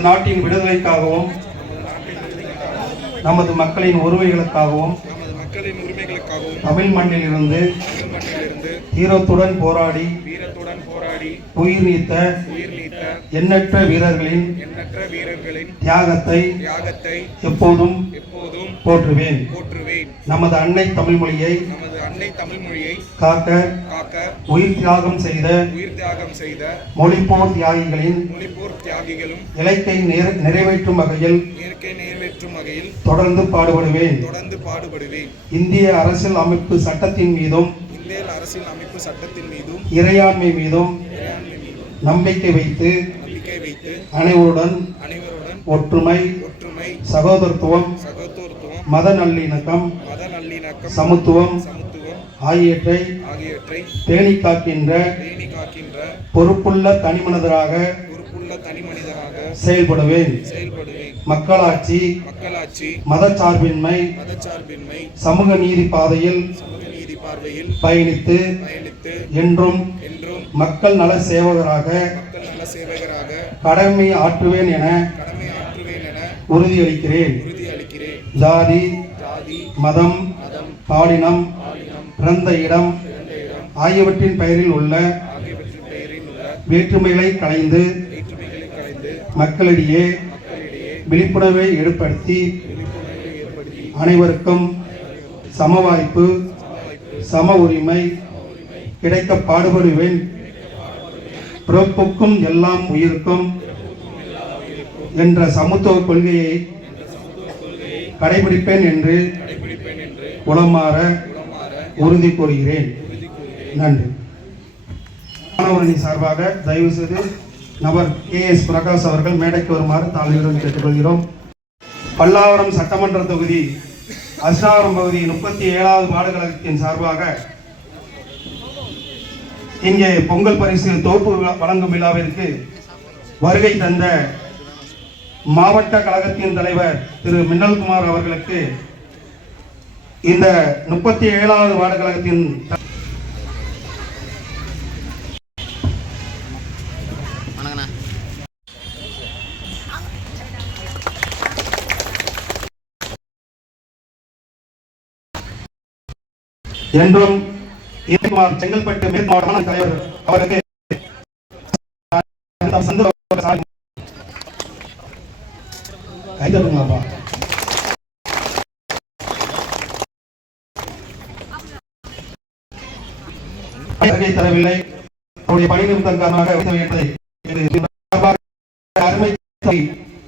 நமது நாட்டின் விடுதலைக்காகவும் நமது மக்களின் உரிமைகளுக்காகவும் தமிழ் மண்ணிலிருந்து தமிழ் மண்ணிலிருந்து தீரத்துடன் போராடி உயிர் நீத்த எண்ணற்ற வீரர்களின் எண்ணற்ற வீரர்களின் தியாகத்தை தியாகத்தை எப்போதும் எப்போதும் போற்றுவேன். போற்றுவேன். நமது அன்னை தமிழ் மொழியை நமது அன்னை தமிழ் மொழியை காக்க காக்க உயிர் தியாகம் செய்த உயிர் தியாகம் செய்த மொழிப்போர் தியாகிகளின் மொழிப்போர் தியாகிகளும் இலக்கை நிறை- நிறைவேற்றும் வகையில் இயற்கை நிறைவேற்றும் வகையில் தொடர்ந்து பாடுபடுவேன். தொடர்ந்து பாடுபடுவேன். இந்திய அரசியல் அமைப்பு சட்டத்தின் மீதும் இந்திய அரசியல் அமைப்பு சட்டத்தின் மீதும் இறையாண்மை மீதும் இறையாண்மை நம்பிக்கை வைத்து நம்பிக்கை வைத்து அனைவருடன் ஒற்றுமை ஒற்றுமை சகோதரத்துவம் சகோதரத்துவம் மத நல்லிணக்கம் மத நல்லிணக்கம் சமத்துவம் ஆகியவற்றை பேணி காக்கின்ற பொறுப்புள்ள தனிமனிதராக செயல்படுவேன். மக்களாட்சி மக்களாட்சி மதச்சார்பின்மை மதச்சார்பின்மை சமூக நீதி பாதையில் பார்வையில் பயணித்து பயணித்து என்றும் என்றும் மக்கள் நல சேவகராக மக்கள் நல சேவகராக கடமை ஆற்றுவேன் என கடமை ஆற்றுவேன் என உறுதியளிக்கிறேன். உறுதியளிக்கிறேன். ஜாதி ஜாதி மதம் மதம் பாலினம் பிறந்த இடம் ஆகியவற்றின் பெயரில் உள்ள வேற்றுமைகளை கலைந்து மக்களிடையே விழிப்புணர்வை ஏற்படுத்தி விழிப்புணர்வை ஏற்படுத்தி அனைவருக்கும் சம வாய்ப்பு சம உரிமை கிடைக்க பாடுபடுவேன். பிறப்புக்கும் எல்லாம் உயிருக்கும் என்ற சமத்துவ கொள்கையை கடைபிடிப்பேன் என்று கடைபிடிப்பேன் உளமாற உறுதி கூறுகிறேன். உறுதி நன்றி. மாணவரணி சார்பாக தயவு செய்து நபர் கே எஸ் பிரகாஷ் அவர்கள் மேடைக்கு வருமாறு தாழ்வுடன் கேட்டுக்கொள்கிறோம். பல்லாவரம் சட்டமன்ற தொகுதி அஸ்னாவரம் பகுதி முப்பத்தி ஏழாவது வார்டு கழகத்தின் சார்பாக இங்கே பொங்கல் பரிசு தொகுப்பு வழங்கும் விழாவிற்கு வருகை தந்த மாவட்ட கழகத்தின் தலைவர் திரு மின்னல்குமார் அவர்களுக்கு இந்த முப்பத்தி ஏழாவது வார்டு கழகத்தின் என்றும் செங்கல்பட்டு மேற்கு மாவட்ட தலைவர் அவருக்கு தரவில்லை. அவருடைய பணி நிமித்தம் காரணமாக அருமை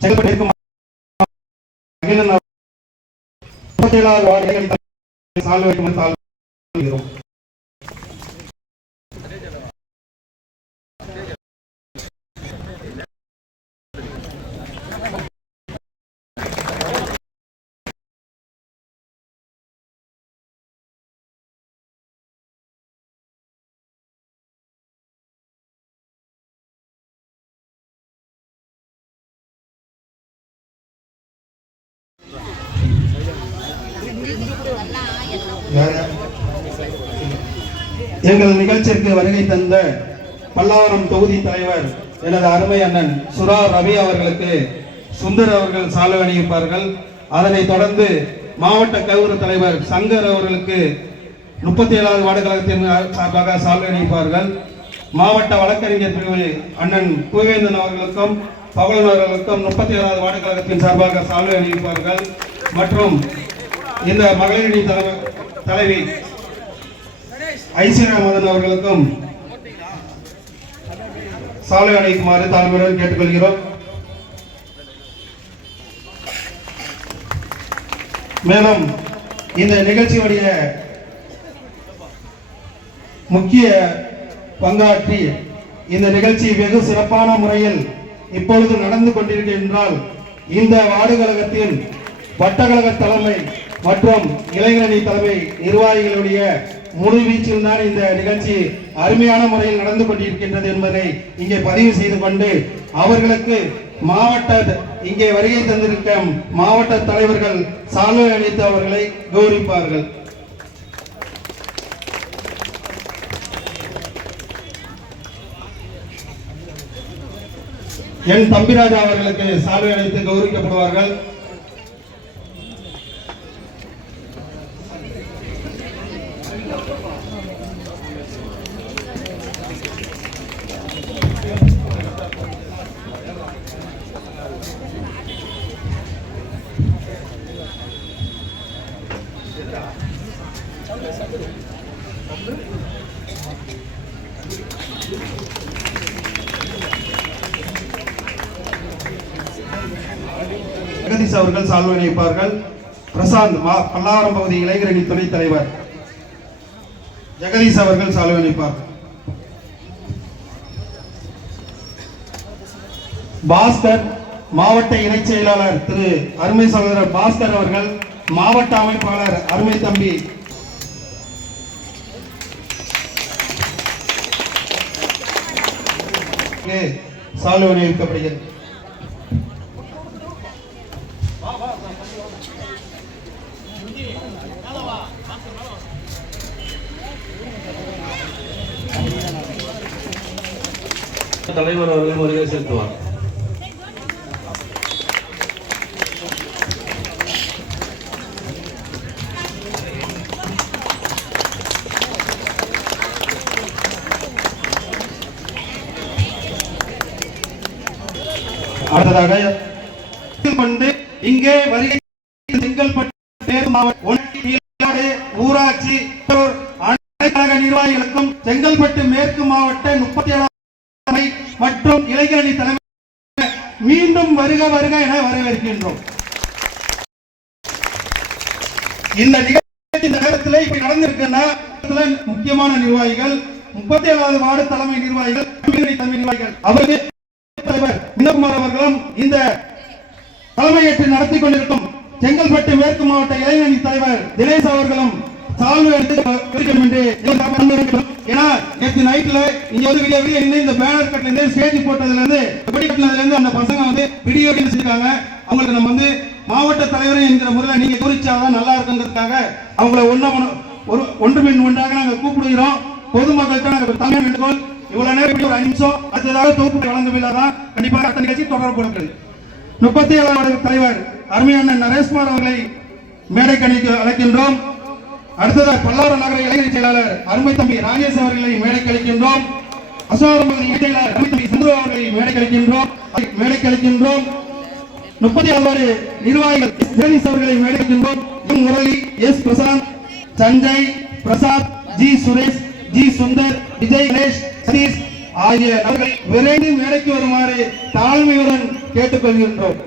செங்கல்பட்டு மேற்கு சால்வை வைக்கும் சால்வை எங்கள் நிகழ்ச்சிக்கு வருகை தந்த பல்லாவரம் தொகுதி தலைவர் எனது அருமை அண்ணன் சுரா ரவி அவர்களுக்கு சுந்தர் அவர்கள் சால்வை அணிவிப்பார்கள் அதனைத் தொடர்ந்து மாவட்ட கவுர தலைவர் சங்கர் அவர்களுக்கு முப்பத்தி ஏழாவது வார்டு கழகத்தின் சார்பாக சால்வை அணிவிப்பார்கள் மாவட்ட வழக்கறிஞர் பிரிவு அண்ணன் குவேந்தன் அவர்களுக்கும் பவளன் அவர்களுக்கும் முப்பத்தி ஏழாவது வார்டு கழகத்தின் சார்பாக சால்வை அணிவிப்பார்கள் மற்றும் இந்த மகளிரணி தலைவர் தலைவி ஐஸ்வர்யா மதன் அவர்களுக்கும் சாலை அணைக்குமாறு தாழ்மையுடன் கேட்டுக்கொள்கிறோம். மேலும் இந்த நிகழ்ச்சியுடைய முக்கிய பங்காற்றி இந்த நிகழ்ச்சி வெகு சிறப்பான முறையில் இப்பொழுது நடந்து கொண்டிருக்கின்றால் இந்த வார்டு கழகத்தின் வட்டகழக தலைமை மற்றும் இளைஞரணி தலைமை நிர்வாகிகளுடைய முழு வீச்சில் தான் இந்த நிகழ்ச்சி அருமையான முறையில் நடந்து கொண்டிருக்கின்றது என்பதை இங்கே பதிவு செய்து கொண்டு அவர்களுக்கு மாவட்ட இங்கே வருகை தந்திருக்கும் மாவட்ட தலைவர்கள் சால்வை அளித்து அவர்களை கௌரவிப்பார்கள். என் தம்பிராஜா அவர்களுக்கு சால்வை அளித்து கௌரவிக்கப்படுவார்கள். ஜெகதீஷ் அவர்கள் சால்வை அணிவிப்பார்கள் பிரசாந்த் பல்லாவரம் பகுதி இளைஞரணி துணைத் தலைவர் ஜெகதீஷ் அவர்கள் சால்வை அணிவிப்பார்கள் பாஸ்கர் மாவட்ட இணைச் செயலாளர் திரு அருமை சகோதரர் பாஸ்கர் அவர்கள் மாவட்ட அமைப்பாளர் அருமை தம்பி சாலை அணிவிக்கப்படுகிறது தலைவர் அவர்கள் வருகை செலுத்துவார் அடுத்ததாக கொண்டு இங்கே வருகை செங்கல்பட்டு ஊராட்சி அனைத்து நிர்வாகிகளுக்கும் செங்கல்பட்டு மேற்கு மாவட்ட முப்பத்தி ஏழாம் மற்றும் இளைஞரணி தலைமை மீண்டும் வருக வருக என வரவேற்கின்றோம். இந்த நிகழ்ச்சி நகரத்தில் இப்படி நடந்திருக்குன்னா முக்கியமான நிர்வாகிகள் முப்பத்தி ஏழாவது வார்டு தலைமை நிர்வாகிகள் தலைமை நிர்வாகிகள் அவர்கள் தலைவர் வினோகுமார் அவர்களும் இந்த தலைமையேற்று நடத்தி கொண்டிருக்கும் செங்கல்பட்டு மேற்கு மாவட்ட இளைஞரணி தலைவர் தினேஷ் அவர்களும் சால்வை எடுத்து என்று ஏன்னா நேற்று நைட்ல இங்க வந்து விடிய விடிய இருந்து இந்த பேனர் இருந்து ஸ்டேஜ் போட்டதுல இருந்து வெடி கட்டினதுல இருந்து அந்த பசங்க வந்து வீடியோ செஞ்சிருக்காங்க அவங்களுக்கு நம்ம வந்து மாவட்ட தலைவர் என்கிற முறையில் நீங்க குறிச்சாதான் நல்லா இருக்குங்கிறதுக்காக அவங்கள ஒண்ணு ஒரு ஒன்று பின் ஒன்றாக நாங்க கூப்பிடுகிறோம். பொதுமக்கள்கிட்ட நாங்கள் தமிழ் வேண்டுகோள் இவ்வளவு நேரம் ஒரு அஞ்சு நிமிஷம் அடுத்ததாக தொகுப்பு வழங்கவில்லை தான் கண்டிப்பாக அடுத்த நிகழ்ச்சி தொடர்பு கொடுக்கிறது முப்பத்தி ஏழாவது தலைவர் அருமையான நரேஷ்குமார் அவர்களை மேடை அழைக்க அழைக்கின்றோம். அடுத்ததாக பல்லாவரம் நகர இளைஞர் செயலாளர் அருமை தம்பி ராஜேஷ் அவர்களை மேடைக்கு கழிக்கின்றோம் அசோகரம் பகுதி செயலாளர் அருமை தம்பி சந்துரு அவர்களை மேடை கழிக்கின்றோம் மேடை கழிக்கின்றோம் முப்பத்தி ஆறு நிர்வாகிகள் ஜெகதீஷ் அவர்களை மேடைக்கு அழைக்கின்றோம். M Murali S Prasanth Sanjay Prasad G Suresh G Sundar Vijay Ganesh Satish ஆகிய நபர்களை விரைந்து மேடைக்கு வருமாறு தாழ்மையுடன் கேட்டுக்கொள்கின்றோம்.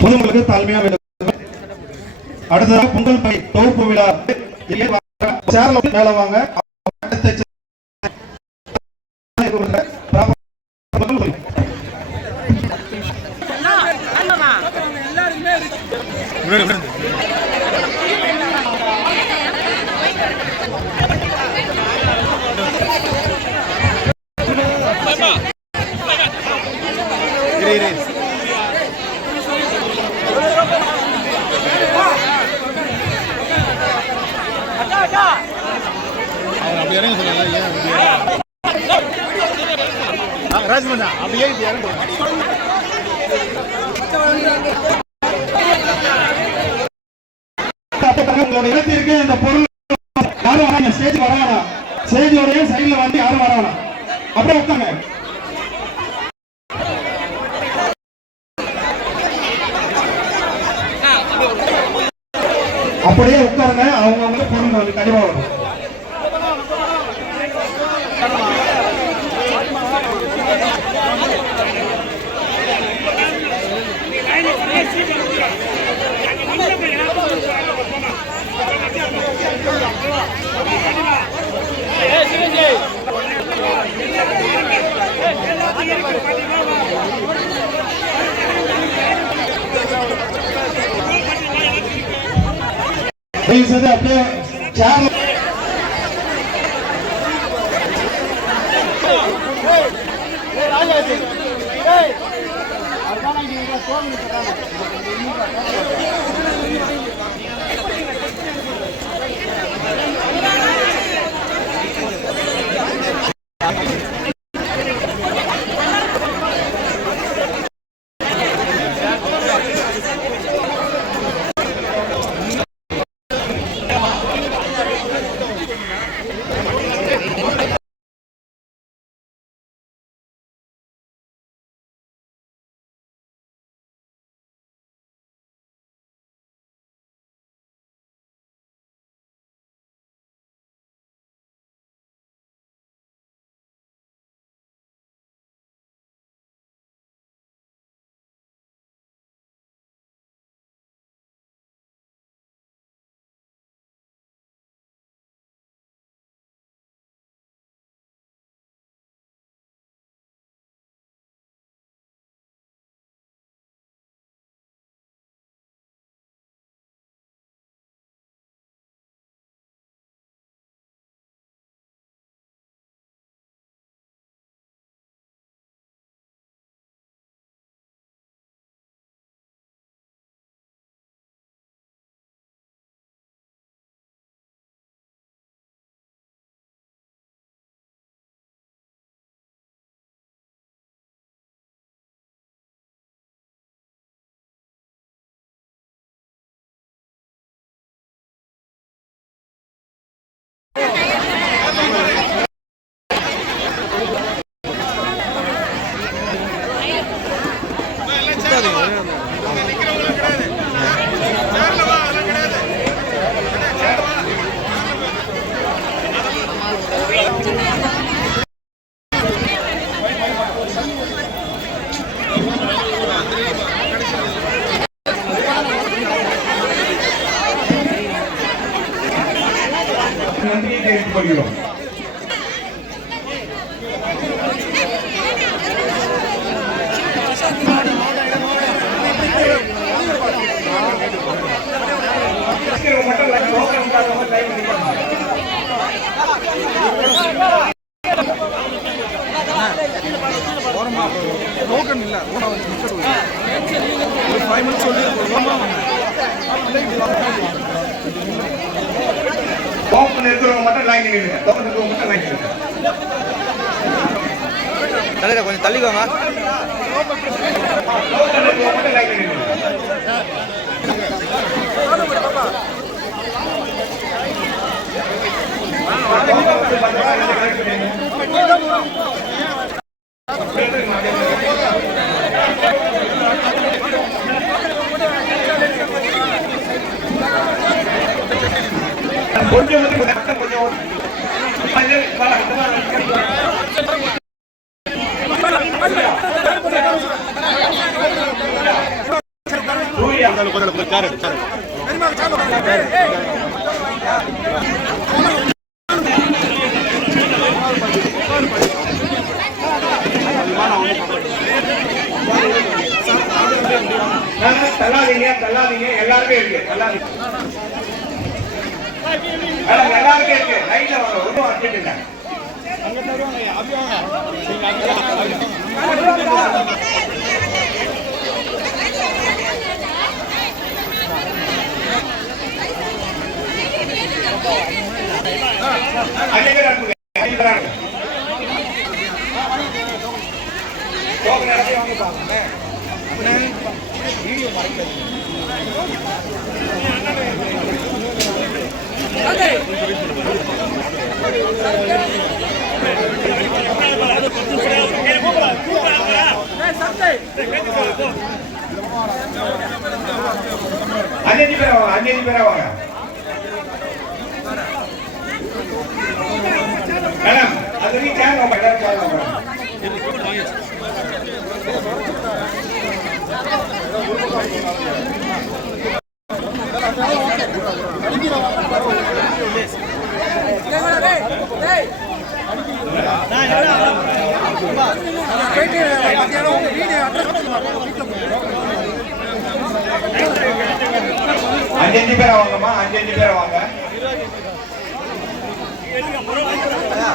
பொதுமக்களுக்கு தாழ்மையாக அடுத்ததாக பொங்கல் பை தொகுப்பு விழா. சேர்ல மேல வாங்க. அப்படி இடத்திற்கு இந்த பொருள் யாரும் வராங்க ஸ்டேஜ் வர ஸ்டேஜோடைய சைடில் வந்து யாரும் வர அப்படியே உட்காங்க அப்படியே உட்காருங்க அவங்க அவங்க பொருள் வந்து கண்டிப்பா வரும். தயவு செய்து 这里有 தள்ளாதீங்க தள்ளாதீங்க. எல்லாருமே இருக்கு. எல்லாருமே இருக்கு. ஒன்றும் அஞ்சு பேரா அனுப்புங்க வாங்க பாருங்க பேரா வாங்க அஞ்சஞ்சு பேரா வாங்க மேடம் அது நீ கேங்க வாங்க எல்லாரும் கேங்க வாங்க அஞ்சஞ்சு பேரா வாங்கம்மா அஞ்சஞ்சு பேரா வாங்க. ஆ